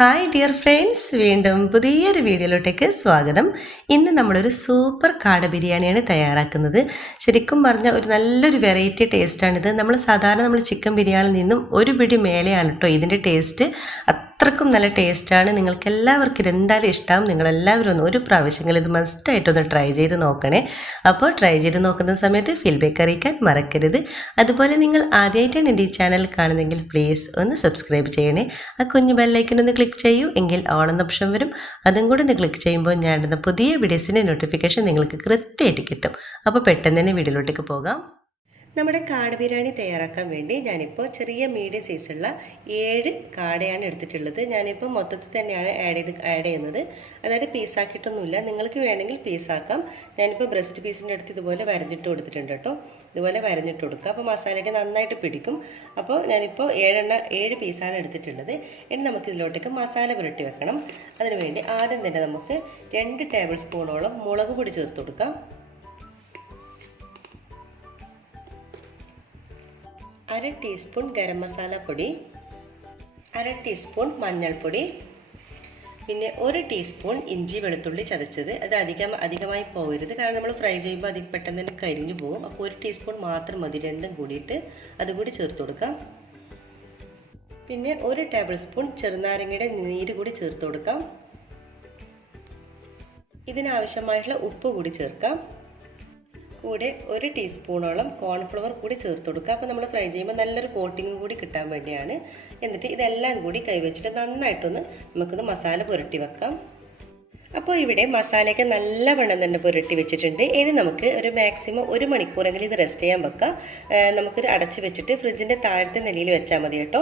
Hi dear friends, വീണ്ടും പുതിയൊരു വീഡിയോയിലോട്ടേക്ക് സ്വാഗതം. ഇന്ന് നമ്മളൊരു സൂപ്പർ കാട ബിരിയാണിയാണ് തയ്യാറാക്കുന്നത്. ശരിക്കും പറഞ്ഞാൽ ഒരു നല്ലൊരു വെറൈറ്റി ടേസ്റ്റാണിത്. നമ്മൾ ചിക്കൻ ബിരിയാണിയിൽ നിന്നും ഒരു പിടി മേലെയാണ് കേട്ടോ ഇതിൻ്റെ ടേസ്റ്റ്. അത്രക്കും നല്ല ടേസ്റ്റാണ്. നിങ്ങൾക്ക് എല്ലാവർക്കും ഇതെന്തായാലും ഇഷ്ടമാവും. നിങ്ങളെല്ലാവരും ഒരു പ്രാവശ്യങ്ങളിൽ ഇത് മസ്റ്റായിട്ടൊന്ന് ട്രൈ ചെയ്ത് നോക്കണേ. അപ്പോൾ ട്രൈ ചെയ്ത് നോക്കുന്ന സമയത്ത് ഫീഡ്ബാക്ക് അറിയിക്കാൻ മറക്കരുത്. അതുപോലെ നിങ്ങൾ ആദ്യമായിട്ടാണ് എൻ്റെ ഈ ചാനൽ കാണുന്നതെങ്കിൽ പ്ലീസ് ഒന്ന് സബ്സ്ക്രൈബ് ചെയ്യണേ. ആ കുഞ്ഞു ബെല്ലൈക്കൻ ഒന്ന് ക്ലിക്ക് ചെയ്യൂ, എങ്കിൽ ഓൾ എന്ന ഓപ്ഷൻ വരും. അതും കൂടി ഒന്ന് ക്ലിക്ക് ചെയ്യുമ്പോൾ ഞാൻ ഇടുന്ന പുതിയ വീഡിയോസിൻ്റെ നോട്ടിഫിക്കേഷൻ നിങ്ങൾക്ക് കൃത്യമായിട്ട് കിട്ടും. അപ്പോൾ പെട്ടെന്ന് തന്നെ വീഡിയോയിലോട്ടേക്ക് പോകാം. നമ്മുടെ കാട ബിരിയാണി തയ്യാറാക്കാൻ വേണ്ടി ഞാനിപ്പോൾ ചെറിയ മീഡിയം സൈസുള്ള 7 കാടയാണ് എടുത്തിട്ടുള്ളത്. ഞാനിപ്പോൾ മൊത്തത്തിൽ തന്നെയാണ് ആഡ് ചെയ്യുന്നത്, അതായത് പീസാക്കിയിട്ടൊന്നുമില്ല. നിങ്ങൾക്ക് വേണമെങ്കിൽ പീസാക്കാം. ഞാനിപ്പോൾ ബ്രസ്റ്റ് പീസിൻ്റെ അടുത്ത് ഇതുപോലെ വരഞ്ഞിട്ട് കൊടുത്തിട്ടുണ്ട് കേട്ടോ. ഇതുപോലെ വരഞ്ഞിട്ട് കൊടുക്കുക, അപ്പോൾ മസാലയ്ക്ക് നന്നായിട്ട് പിടിക്കും. അപ്പോൾ ഞാനിപ്പോൾ 7 പീസാണ് എടുത്തിട്ടുള്ളത്. ഇനി നമുക്ക് ഇതിലോട്ടേക്ക് മസാല പുരട്ടി വെക്കണം. അതിനുവേണ്ടി ആദ്യം തന്നെ നമുക്ക് 2 ടേബിൾ സ്പൂണോളം മുളക് പൊടി ചേർത്ത് കൊടുക്കാം. 1/2 ടീസ്പൂൺ ഗരം മസാല പൊടി, 1/2 ടീസ്പൂൺ മഞ്ഞൾപ്പൊടി, പിന്നെ 1 ടീസ്പൂൺ ഇഞ്ചി വെളുത്തുള്ളി ചതച്ചത്. അത് അധികമായി പോകരുത്, കാരണം നമ്മൾ ഫ്രൈ ചെയ്യുമ്പോൾ അത് പെട്ടെന്ന് തന്നെ കരിഞ്ഞു പോകും. അപ്പോൾ 1 ടീസ്പൂൺ മാത്രം മതി, രണ്ടും കൂടിയിട്ട് അതുകൂടി ചേർത്ത് കൊടുക്കാം. പിന്നെ 1 ടേബിൾ സ്പൂൺ ചെറുനാരങ്ങയുടെ നീര് കൂടി ചേർത്ത് കൊടുക്കാം. ഇതിനാവശ്യമായിട്ടുള്ള ഉപ്പ് കൂടി ചേർക്കാം. കൂടെ 1 ടീസ്പൂണോളം കോൺഫ്ലവർ കൂടി ചേർത്ത് കൊടുക്കുക. അപ്പോൾ നമ്മൾ ഫ്രൈ ചെയ്യുമ്പോൾ നല്ലൊരു കോട്ടിങ് കൂടി കിട്ടാൻ വേണ്ടിയാണ്. എന്നിട്ട് ഇതെല്ലാം കൂടി കൈവച്ചിട്ട് നന്നായിട്ടൊന്ന് നമുക്കൊന്ന് മസാല പുരട്ടി വെക്കാം. അപ്പോൾ ഇവിടെ മസാലയൊക്കെ നല്ലവണ്ണം തന്നെ പുരട്ടി വെച്ചിട്ടുണ്ട്. ഇനി നമുക്ക് ഒരു മാക്സിമം 1 മണിക്കൂറെങ്കിലും ഇത് റെസ്റ്റ് ചെയ്യാൻ വെക്കാം. നമുക്കൊരു അടച്ച് വെച്ചിട്ട് ഫ്രിഡ്ജിൻ്റെ താഴത്തെ നിലയിൽ വെച്ചാൽ മതി കേട്ടോ.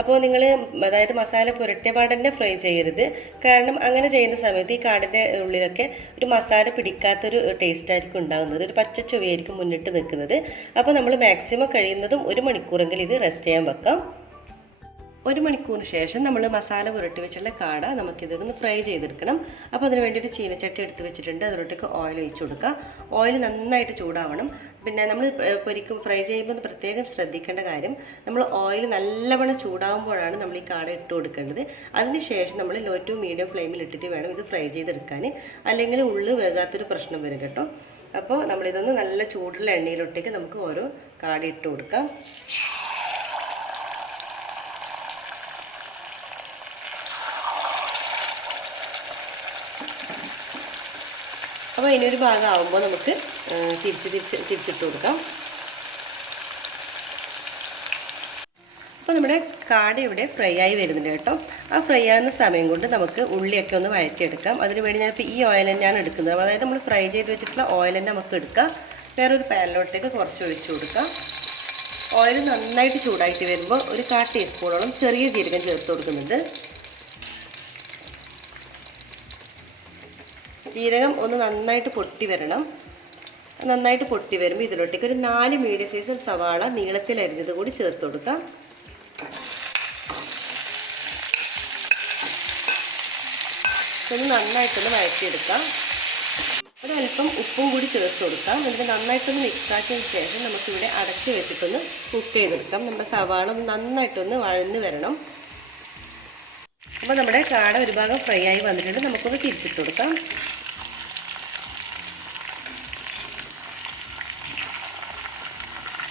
അപ്പോൾ നിങ്ങൾ അതായത് മസാല പുരട്ടിയ പാടന്നെ ഫ്രൈ ചെയ്യരുത്, കാരണം അങ്ങനെ ചെയ്യുന്ന സമയത്ത് ഈ കാടിൻ്റെ ഉള്ളിലൊക്കെ ഒരു മസാല പിടിക്കാത്തൊരു ടേസ്റ്റ് ആയിരിക്കും ഉണ്ടാകുന്നത്, ഒരു പച്ച ചുവയായിരിക്കും മുന്നിട്ട് നിൽക്കുന്നത്. അപ്പോൾ നമ്മൾ മാക്സിമം കഴിയുന്നതും 1 മണിക്കൂറെങ്കിലും ഇത് റെസ്റ്റ് ചെയ്യാൻ വെക്കാം. 1 മണിക്കൂറിന് ശേഷം നമ്മൾ മസാല പുരട്ടി വെച്ചുള്ള കാട നമുക്കിതൊന്ന് ഫ്രൈ ചെയ്തെടുക്കണം. അപ്പോൾ അതിന് വേണ്ടിയിട്ട് ചീനച്ചട്ടി എടുത്ത് വെച്ചിട്ടുണ്ട്. അതിലോട്ടേക്ക് ഓയിൽ ഒഴിച്ചു കൊടുക്കുക. ഓയിൽ നന്നായിട്ട് ചൂടാവണം. പിന്നെ നമ്മൾ ഫ്രൈ ചെയ്യുമ്പോൾ പ്രത്യേകം ശ്രദ്ധിക്കേണ്ട കാര്യം, നമ്മൾ ഓയിൽ നല്ലവണ്ണം ചൂടാകുമ്പോഴാണ് നമ്മൾ ഈ കാട ഇട്ട് കൊടുക്കേണ്ടത്. അതിന് ശേഷം നമ്മൾ ലോ ടു മീഡിയം ഫ്ലെയിമിൽ ഇട്ടിട്ട് വേണം ഇത് ഫ്രൈ ചെയ്തെടുക്കാൻ, അല്ലെങ്കിൽ ഉള്ളു വേകാത്തൊരു പ്രശ്നം വരും കേട്ടോ. അപ്പോൾ നമ്മളിതൊന്ന് നല്ല ചൂടുള്ള എണ്ണയിലോട്ടേക്ക് നമുക്ക് ഓരോ കാട ഇട്ട് കൊടുക്കാം. അപ്പോൾ ഇനിയൊരു ഭാഗം ആകുമ്പോൾ നമുക്ക് തിരിച്ചിട്ട് കൊടുക്കാം. അപ്പോൾ നമ്മുടെ കാട ഇവിടെ ഫ്രൈ ആയി വരുന്നുണ്ട് കേട്ടോ. ആ ഫ്രൈ ആകുന്ന സമയം കൊണ്ട് നമുക്ക് ഉള്ളിയൊക്കെ ഒന്ന് വഴറ്റിയെടുക്കാം. അതിനുവേണ്ടി ഞാനിപ്പോൾ ഈ ഓയിൽ തന്നെയാണ് എടുക്കുന്നത്, അതായത് നമ്മൾ ഫ്രൈ ചെയ്ത് വെച്ചിട്ടുള്ള ഓയിൽ തന്നെ നമുക്ക് എടുക്കാം. വേറൊരു പാനിലോട്ടേക്ക് കുറച്ച് ഒഴിച്ചു കൊടുക്കാം. ഓയിൽ നന്നായിട്ട് ചൂടായിട്ട് വരുമ്പോൾ ഒരു 1/4 ടീസ്പൂണോളം ചെറിയ ജീരകം ചേർത്ത് കൊടുക്കുന്നുണ്ട്. ജീരകം ഒന്ന് നന്നായിട്ട് പൊട്ടി വരണം. നന്നായിട്ട് പൊട്ടി വരുമ്പോൾ ഇതിലോട്ടേക്ക് ഒരു 4 മീഡിയം സൈസ് സവാള നീളത്തിൽ അരിഞ്ഞത് കൂടി ചേർത്ത് കൊടുക്കാം. ഇത് നന്നായിട്ടൊന്ന് വഴറ്റിയെടുക്കാം. ഒരല്പം ഉപ്പും കൂടി ചേർത്ത് കൊടുക്കാം. എന്നിട്ട് നന്നായിട്ടൊന്ന് മിക്സാക്കിയതിന് ശേഷം നമുക്കിവിടെ അടച്ച് വെച്ചിട്ടൊന്ന് കുക്ക് ചെയ്തെടുക്കാം. നമ്മുടെ സവാള ഒന്ന് നന്നായിട്ടൊന്ന് വഴന്ന് വരണം. അപ്പോൾ നമ്മുടെ കാട ഒരു ഭാഗം ഫ്രൈ ആയി വന്നിട്ടുണ്ട്. നമുക്കൊന്ന് തിരിച്ചിട്ട് കൊടുക്കാം.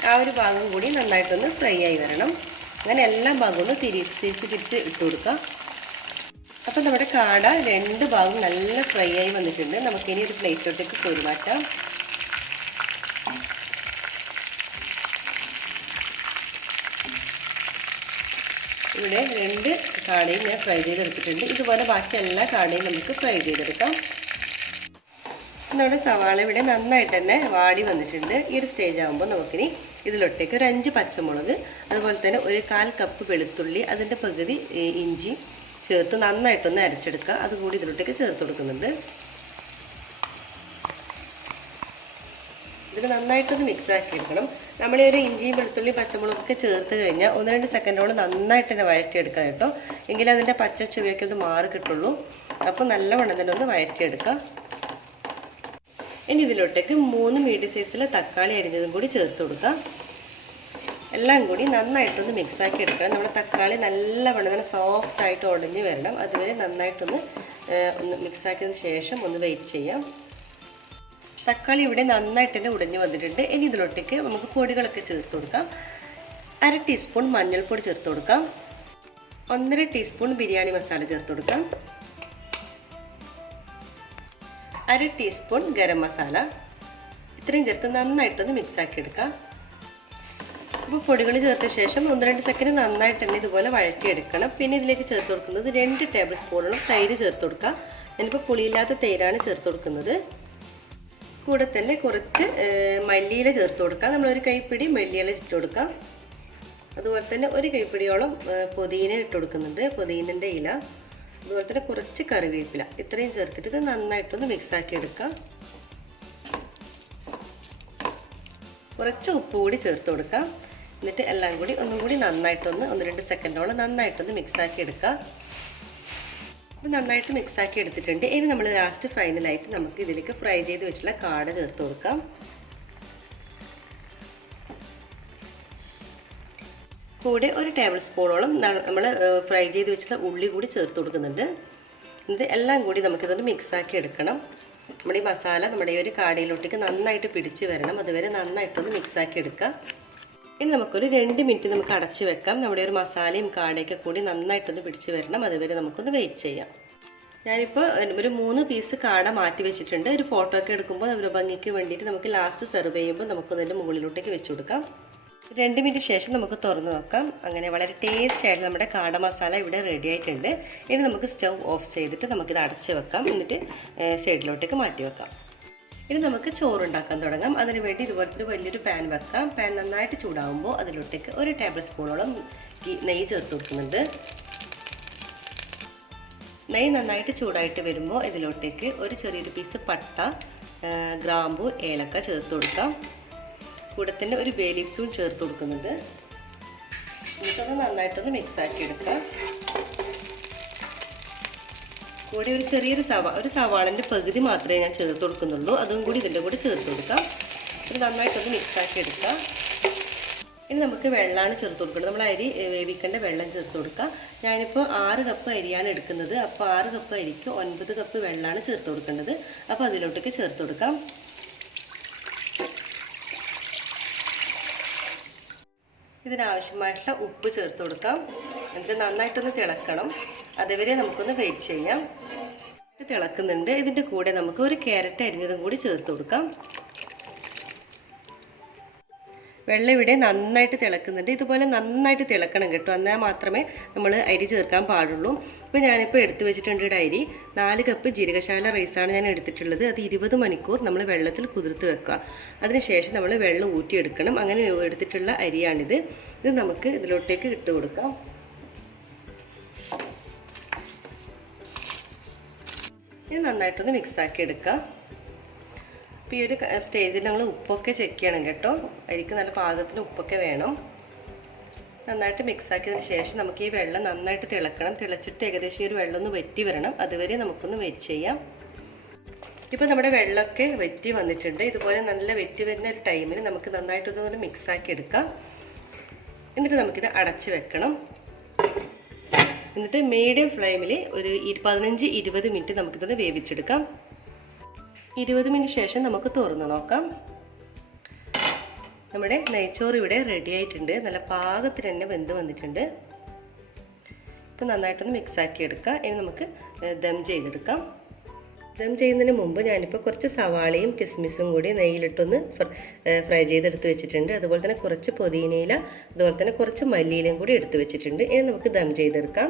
ആ ഒരു ഭാഗം കൂടി നന്നായിട്ടൊന്ന് ഫ്രൈ ആയി വരണം. അങ്ങനെ എല്ലാ ഭാഗവും ഒന്ന് തിരിച്ച് ഇട്ട് കൊടുക്കാം. അപ്പോൾ നമ്മുടെ കാട 2 ഭാഗം നല്ല ഫ്രൈ ആയി വന്നിട്ടുണ്ട്. നമുക്കിനി ഒരു പ്ലേറ്റിലോട്ടേക്ക് കോരി മാറ്റാം. ഇവിടെ 2 കാടയും ഞാൻ ഫ്രൈ ചെയ്തെടുത്തിട്ടുണ്ട്. ഇതുപോലെ ബാക്കി എല്ലാ കാടയും നമുക്ക് ഫ്രൈ ചെയ്തെടുക്കാം. നമ്മുടെ സവാള ഇവിടെ നന്നായിട്ട് തന്നെ വാടി വന്നിട്ടുണ്ട്. ഈ ഒരു സ്റ്റേജ് ആകുമ്പോൾ നമുക്കിനി ഇതിലൊട്ടേക്ക് ഒരു 5 പച്ചമുളക്, അതുപോലെ തന്നെ ഒരു 1/4 കപ്പ് വെളുത്തുള്ളി, അതിൻ്റെ പകുതി ഇഞ്ചി ചേർത്ത് നന്നായിട്ടൊന്ന് അരച്ചെടുക്കുക. അതുകൂടി ഇതിലൊട്ടേക്ക് ചേർത്ത് കൊടുക്കുന്നുണ്ട്. ഇത് നന്നായിട്ടൊന്ന് മിക്സ് ആക്കി എടുക്കണം. നമ്മൾ ഒരു ഇഞ്ചിയും വെളുത്തുള്ളി പച്ചമുളകൊക്കെ ചേർത്ത് കഴിഞ്ഞാൽ 1-2 സെക്കൻഡോളം നന്നായിട്ട് തന്നെ വഴറ്റിയെടുക്കാം കേട്ടോ. എങ്കിലും അതിൻ്റെ പച്ച ചുവയൊക്കെ ഒന്ന് മാറി കിട്ടുള്ളൂ. അപ്പോൾ നല്ലവണ്ണം തന്നെ ഒന്ന് വഴറ്റിയെടുക്കാം. ഇനി ഇതിലോട്ടേക്ക് 3 മീഡിയം സൈസിലെ തക്കാളി അരിഞ്ഞതും കൂടി ചേർത്ത് കൊടുക്കാം. എല്ലാം കൂടി നന്നായിട്ടൊന്ന് മിക്സാക്കി എടുക്കണം. നമ്മുടെ തക്കാളി നല്ലവണ്ണം നല്ല സോഫ്റ്റായിട്ട് ഉടഞ്ഞ് വരണം. അതുവരെ നന്നായിട്ടൊന്ന് മിക്സാക്കിയതിന് ശേഷം ഒന്ന് വെയിറ്റ് ചെയ്യാം. തക്കാളി ഇവിടെ നന്നായിട്ട് തന്നെ ഉടഞ്ഞ് വന്നിട്ടുണ്ട്. ഇനി ഇതിലോട്ടേക്ക് നമുക്ക് പൊടികളൊക്കെ ചേർത്ത് കൊടുക്കാം. 1/2 ടീസ്പൂൺ മഞ്ഞൾപ്പൊടി ചേർത്ത് കൊടുക്കാം. 1.5 ടീസ്പൂൺ ബിരിയാണി മസാല ചേർത്ത് കൊടുക്കാം. 1/2 ടീസ്പൂൺ ഗരം മസാല. ഇത്രയും ചേർത്ത് നന്നായിട്ടൊന്ന് മിക്സാക്കി എടുക്കാം. അപ്പോൾ പൊടികൾ ചേർത്ത ശേഷം 1-2 സെക്കൻഡ് നന്നായിട്ട് തന്നെ ഇതുപോലെ വഴറ്റിയെടുക്കണം. പിന്നെ ഇതിലേക്ക് ചേർത്ത് കൊടുക്കുന്നത് 2 ടേബിൾ സ്പൂണോളം തൈര് ചേർത്ത് കൊടുക്കാം. ഞാനിപ്പോൾ പുളിയില്ലാത്ത തൈരാണ് ചേർത്ത് കൊടുക്കുന്നത്. കൂടെ തന്നെ കുറച്ച് മല്ലിയില ചേർത്ത് കൊടുക്കാം. നമ്മളൊരു കൈപ്പിടി മല്ലിയില ഇട്ട് കൊടുക്കാം. അതുപോലെ തന്നെ ഒരു കൈപ്പിടിയോളം പുതിന ഇട്ട് കൊടുക്കുന്നുണ്ട്, പുതിനൻ്റെ ഇല. അതുപോലെ തന്നെ കുറച്ച് കറിവേപ്പില. ഇത്രയും ചേർത്തിട്ട് ഇത് നന്നായിട്ടൊന്ന് മിക്സാക്കി എടുക്കാം. കുറച്ച് ഉപ്പ് കൂടി ചേർത്ത് കൊടുക്കാം. എന്നിട്ട് എല്ലാം കൂടി ഒന്നും കൂടി നന്നായിട്ടൊന്ന് 1-2 സെക്കൻഡോളം നന്നായിട്ടൊന്ന് മിക്സാക്കി എടുക്കാം. അപ്പോൾ നന്നായിട്ട് മിക്സാക്കി എടുത്തിട്ടുണ്ട്. ഇനി നമ്മൾ ലാസ്റ്റ് ഫൈനലായിട്ട് നമുക്ക് ഇതിലേക്ക് ഫ്രൈ ചെയ്ത് വെച്ചിട്ടുള്ള കാട ചേർത്ത് കൊടുക്കാം. കൂടെ 1 ടേബിൾ സ്പൂണോളം നമ്മൾ ഫ്രൈ ചെയ്ത് വെച്ചിട്ടുള്ള ഉള്ളി കൂടി ചേർത്ത് കൊടുക്കുന്നുണ്ട്. എന്നിട്ട് എല്ലാം കൂടി നമുക്കിതൊന്ന് മിക്സാക്കി എടുക്കണം. നമ്മുടെ ഈ മസാല നമ്മുടെ ഈ ഒരു കാടയിലോട്ടേക്ക് നന്നായിട്ട് പിടിച്ച് വരണം. അതുവരെ നന്നായിട്ടൊന്ന് മിക്സാക്കി എടുക്കുക. ഇനി നമുക്കൊരു 2 മിനിറ്റ് നമുക്ക് അടച്ച് വെക്കാം. നമ്മുടെ ഒരു മസാലയും കാടയൊക്കെ കൂടി നന്നായിട്ടൊന്ന് പിടിച്ച് വരണം. അതുവരെ നമുക്കൊന്ന് വെയിറ്റ് ചെയ്യാം. ഞാനിപ്പോൾ ഒരു 3 പീസ് കാട മാറ്റി വെച്ചിട്ടുണ്ട്. ഒരു ഫോട്ടോ ഒക്കെ എടുക്കുമ്പോൾ ഒരു ഭംഗിക്ക് വേണ്ടിയിട്ട് നമുക്ക് ലാസ്റ്റ് സെർവ് ചെയ്യുമ്പോൾ നമുക്കൊന്നിൻ്റെ മുകളിലോട്ടേക്ക് വെച്ച് കൊടുക്കാം. 2 മിനിറ്റ് ശേഷം നമുക്ക് തുറന്ന് നോക്കാം. അങ്ങനെ വളരെ ടേസ്റ്റ് ആയിട്ട് നമ്മുടെ കാട മസാല ഇവിടെ റെഡി ആയിട്ടുണ്ട്. ഇനി നമുക്ക് സ്റ്റൗ ഓഫ് ചെയ്തിട്ട് നമുക്കിത് അടച്ച് വെക്കാം. എന്നിട്ട് സൈഡിലോട്ടേക്ക് മാറ്റി വെക്കാം. ഇനി നമുക്ക് ചോറുണ്ടാക്കാൻ തുടങ്ങാം. അതിന് വേണ്ടി ഇതുപോലത്തെ വലിയൊരു പാൻ വെക്കാം. പാൻ നന്നായിട്ട് ചൂടാകുമ്പോൾ അതിലോട്ടേക്ക് 1 ടേബിൾ സ്പൂണോളം നെയ്യ് ചേർത്ത് കൊടുക്കുന്നുണ്ട്. നെയ്യ് നന്നായിട്ട് ചൂടായിട്ട് വരുമ്പോൾ ഇതിലോട്ടേക്ക് ഒരു ചെറിയൊരു പീസ് പട്ട, ഗ്രാമ്പു, ഏലക്ക ചേർത്ത് കൊടുക്കാം. കൂടെ തന്നെ ഒരു ബേ ലീവ്സും ചേർത്ത് കൊടുക്കുന്നുണ്ട്. എന്നിട്ടൊന്ന് നന്നായിട്ടൊന്ന് മിക്സാക്കി എടുക്കാം. കൂടെ ഒരു ചെറിയൊരു സവാളൻ്റെ പകുതി മാത്രമേ ഞാൻ ചേർത്ത് കൊടുക്കുന്നുള്ളൂ. അതും കൂടി ഇതിൻ്റെ കൂടെ ചേർത്ത് കൊടുക്കാം. ഇത് നന്നായിട്ടൊന്ന് മിക്സാക്കി എടുക്കാം. ഇനി നമുക്ക് വെള്ളമാണ് ചേർത്ത് കൊടുക്കുന്നത്. നമ്മൾ അരി വേവിക്കേണ്ട വെള്ളം ചേർത്ത് കൊടുക്കാം. ഞാനിപ്പോൾ 6 കപ്പ് അരിയാണ് എടുക്കുന്നത്. അപ്പോൾ 6 കപ്പ് അരിക്ക് 9 കപ്പ് വെള്ളമാണ് ചേർത്ത് കൊടുക്കേണ്ടത്. അപ്പോൾ അതിലോട്ടേക്ക് ചേർത്ത് കൊടുക്കാം. ഇതിനാവശ്യമായിട്ടുള്ള ഉപ്പ് ചേർത്ത് കൊടുക്കാം. എന്നിട്ട് നന്നായിട്ടൊന്ന് തിളക്കണം. അതുവരെ നമുക്കൊന്ന് വെയിറ്റ് ചെയ്യാം. തിളക്കുന്നുണ്ട്. ഇതിൻ്റെ കൂടെ നമുക്ക് ഒരു ക്യാരറ്റ് അരിഞ്ഞതും കൂടി ചേർത്ത് കൊടുക്കാം. വെള്ളം ഇവിടെ നന്നായിട്ട് തിളക്കുന്നുണ്ട്. ഇതുപോലെ നന്നായിട്ട് തിളക്കണം കേട്ടോ. എന്നാൽ മാത്രമേ നമ്മൾ അരി ചേർക്കാൻ പാടുള്ളൂ. ഇപ്പോൾ ഞാനിപ്പോൾ എടുത്തു വെച്ചിട്ടുണ്ട് അരി. 4 കപ്പ് ജീരകശാല റൈസാണ് ഞാൻ എടുത്തിട്ടുള്ളത്. അത് 20 മണിക്കൂർ നമ്മൾ വെള്ളത്തിൽ കുതിർത്ത് വെക്കുക. അതിനുശേഷം നമ്മൾ വെള്ളം ഊറ്റിയെടുക്കണം. അങ്ങനെ എടുത്തിട്ടുള്ള അരിയാണിത്. ഇത് നമുക്ക് ഇതിലോട്ടേക്ക് ഇട്ട് കൊടുക്കാം. ഇത് നന്നായിട്ടൊന്ന് മിക്സാക്കി എടുക്കാം. അപ്പോൾ ഈ ഒരു സ്റ്റേജിൽ നമ്മൾ ഉപ്പൊക്കെ ചെക്ക് ചെയ്യണം കേട്ടോ. അരിക്ക് നല്ല പാകത്തിന് ഉപ്പൊക്കെ വേണം. നന്നായിട്ട് മിക്സാക്കിയതിന് ശേഷം നമുക്ക് ഈ വെള്ളം നന്നായിട്ട് തിളക്കണം. തിളച്ചിട്ട് ഏകദേശം ഈ ഒരു വെള്ളം ഒന്ന് വറ്റി വരണം. അതുവരെ നമുക്കൊന്ന് വെയിറ്റ് ചെയ്യാം. ഇപ്പോൾ നമ്മുടെ വെള്ളമൊക്കെ വറ്റി വന്നിട്ടുണ്ട്. ഇതുപോലെ നല്ല വറ്റി വരുന്ന ഒരു ടൈമിൽ നമുക്ക് നന്നായിട്ടൊന്നുപോലെ മിക്സാക്കി എടുക്കാം. എന്നിട്ട് നമുക്കിത് അടച്ച് വെക്കണം. എന്നിട്ട് മീഡിയം ഫ്ലെയിമിൽ ഒരു 15-20 മിനിറ്റ് നമുക്കിതൊന്ന് വേവിച്ചെടുക്കാം. 20 മിനിറ്റ് ശേഷം നമുക്ക് തുറന്ന് നോക്കാം. നമ്മുടെ നെയ്ച്ചോറ് ഇവിടെ റെഡി ആയിട്ടുണ്ട്. നല്ല പാകത്തിന് തന്നെ വെന്ത് വന്നിട്ടുണ്ട്. ഇപ്പോൾ നന്നായിട്ടൊന്ന് മിക്സാക്കി എടുക്കാം. ഇനി നമുക്ക് ദം ചെയ്തെടുക്കാം. ദം ചെയ്യുന്നതിന് മുമ്പ് ഞാനിപ്പോൾ കുറച്ച് സവാളയും കിസ്മിസും കൂടി നെയ്യിലിട്ടൊന്ന് ഫ്രൈ ചെയ്തെടുത്ത് വെച്ചിട്ടുണ്ട്. അതുപോലെ തന്നെ കുറച്ച് പുതിനയില, അതുപോലെ തന്നെ കുറച്ച് മല്ലിയിലയും കൂടി എടുത്ത് വെച്ചിട്ടുണ്ട്. ഇനി നമുക്ക് ദം ചെയ്തെടുക്കാം.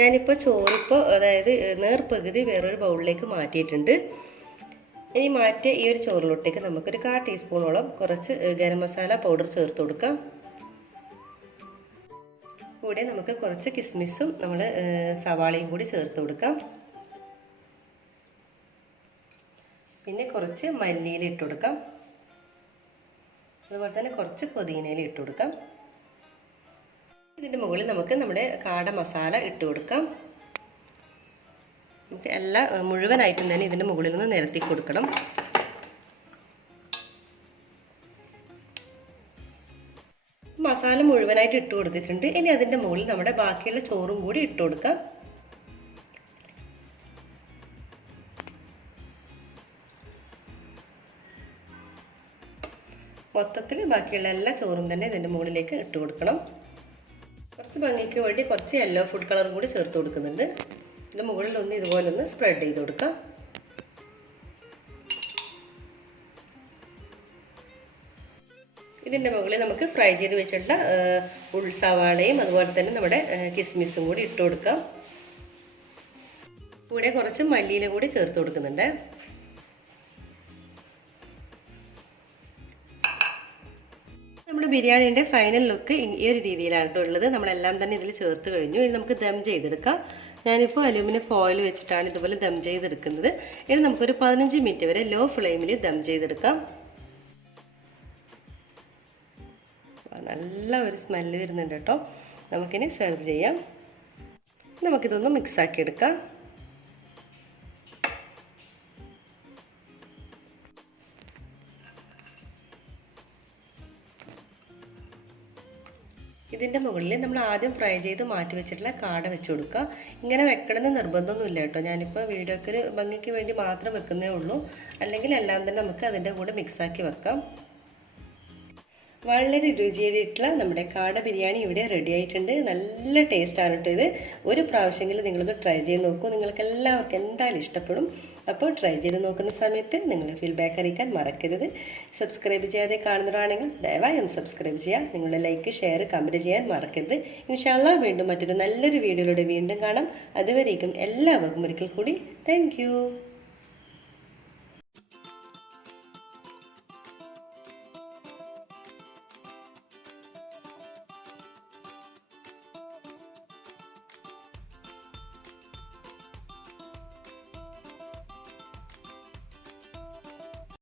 ഞാനിപ്പോൾ ചോറിപ്പോൾ അതായത് നേർപകുതി വേറൊരു ബൗളിലേക്ക് മാറ്റിയിട്ടുണ്ട്. ഇനി മാറ്റിയ ഈ ഒരു ചോറിലോട്ടേക്ക് നമുക്കൊരു 1/4 ടീസ്പൂണോളം കുറച്ച് ഗരം മസാല പൗഡർ ചേർത്ത് കൊടുക്കാം. കൂടെ നമുക്ക് കുറച്ച് കിസ്മിസും നമ്മൾ സവാളയും കൂടി ചേർത്ത് കൊടുക്കാം. പിന്നെ കുറച്ച് മല്ലിയില ഇട്ട് കൊടുക്കാം. അതുപോലെ തന്നെ കുറച്ച് പുതിനയില ഇട്ട് കൊടുക്കാം. ഇതിൻ്റെ മുകളിൽ നമുക്ക് നമ്മുടെ കാട മസാല ഇട്ട് കൊടുക്കാം. നമുക്ക് എല്ലാം മുഴുവനായിട്ടും തന്നെ ഇതിൻ്റെ മുകളിൽ നിന്ന് നിരത്തി കൊടുക്കണം. മസാല മുഴുവനായിട്ട് ഇട്ട് കൊടുത്തിട്ടുണ്ട്. ഇനി അതിൻ്റെ മുകളിൽ നമ്മുടെ ബാക്കിയുള്ള ചോറും കൂടി ഇട്ട് കൊടുക്കാം. മൊത്തത്തിൽ ബാക്കിയുള്ള എല്ലാ ചോറും തന്നെ ഇതിൻ്റെ മുകളിലേക്ക് ഇട്ട് കൊടുക്കണം. കുറച്ച് ഭംഗിക്ക് വേണ്ടി കുറച്ച് യെല്ലോ ഫുഡ് കളർ കൂടി ചേർത്ത് കൊടുക്കുന്നുണ്ട്. ഇതിൻ്റെ മുകളിലൊന്ന് ഇതുപോലെ ഒന്ന് സ്പ്രെഡ് ചെയ്ത് കൊടുക്കാം. ഇതിൻ്റെ മുകളിൽ നമുക്ക് ഫ്രൈ ചെയ്ത് വെച്ചിട്ടുള്ള സവാളയും അതുപോലെ തന്നെ നമ്മുടെ കിസ്മിസും കൂടി ഇട്ട് കൊടുക്കാം. കൂടെ കുറച്ച് മല്ലിയില കൂടി ചേർത്ത് കൊടുക്കുന്നുണ്ട്. നമ്മുടെ ബിരിയാണീൻ്റെ ഫൈനൽ ലുക്ക് ഈ ഒരു രീതിയിലാണ് ഉള്ളത്. നമ്മളെല്ലാം തന്നെ ഇതിൽ ചേർത്ത് കഴിഞ്ഞു. ഇനി നമുക്ക് ദം ചെയ്തെടുക്കാം. ഞാനിപ്പോൾ അലൂമിനിയം ഫോയിൽ വെച്ചിട്ടാണ് ഇതുപോലെ ദം ചെയ്തെടുക്കുന്നത്. ഇനി നമുക്കൊരു 15 മിനിറ്റ് വരെ ലോ ഫ്ലെയിമിൽ ദം ചെയ്തെടുക്കാം. നല്ല ഒരു സ്മെല്ല് വരുന്നുണ്ട് കേട്ടോ. നമുക്കിനി സെർവ് ചെയ്യാം. നമുക്കിതൊന്ന് മിക്സാക്കി എടുക്കാം. ഇതിൻ്റെ മുകളിൽ നമ്മൾ ആദ്യം ഫ്രൈ ചെയ്ത് മാറ്റി വെച്ചിട്ടുള്ള കാട വെച്ച് കൊടുക്കുക. ഇങ്ങനെ വെക്കണമെന്ന് നിർബന്ധമൊന്നുമില്ല കേട്ടോ. ഞാനിപ്പോൾ വീഡിയോക്ക് ഒരു ഭംഗിക്ക് വേണ്ടി മാത്രം വെക്കുന്നേ ഉള്ളൂ. അല്ലെങ്കിൽ എല്ലാം തന്നെ നമുക്ക് അതിൻ്റെ കൂടെ മിക്സാക്കി വെക്കാം. വളരെ രുചിയായിട്ടുള്ള നമ്മുടെ കാട ബിരിയാണി ഇവിടെ റെഡി ആയിട്ടുണ്ട്. നല്ല ടേസ്റ്റാണ് കേട്ടോ ഇത്. ഒരു പ്രാവശ്യമെങ്കിലും നിങ്ങളൊന്ന് ട്രൈ ചെയ്ത് നോക്കൂ. നിങ്ങൾക്ക് എല്ലാവർക്കും എന്തായാലും ഇഷ്ടപ്പെടും. അപ്പോൾ ട്രൈ ചെയ്ത് നോക്കുന്ന സമയത്ത് നിങ്ങൾ ഫീഡ്ബാക്ക് അറിയിക്കാൻ മറക്കരുത്. സബ്സ്ക്രൈബ് ചെയ്യാതെ കാണുന്നവരാണെങ്കിൽ ദയവായി ഒന്ന് സബ്സ്ക്രൈബ് ചെയ്യുക. നിങ്ങളുടെ ലൈക്ക്, ഷെയർ, കമൻറ്റ് ചെയ്യാൻ മറക്കരുത്. ഇൻഷാ അല്ലാഹ് വീണ്ടും മറ്റൊരു നല്ലൊരു വീഡിയോയിലൂടെ വീണ്ടും കാണാം. അതുവരേക്കും എല്ലാവർക്കും ഒരിക്കൽ കൂടി താങ്ക് യു.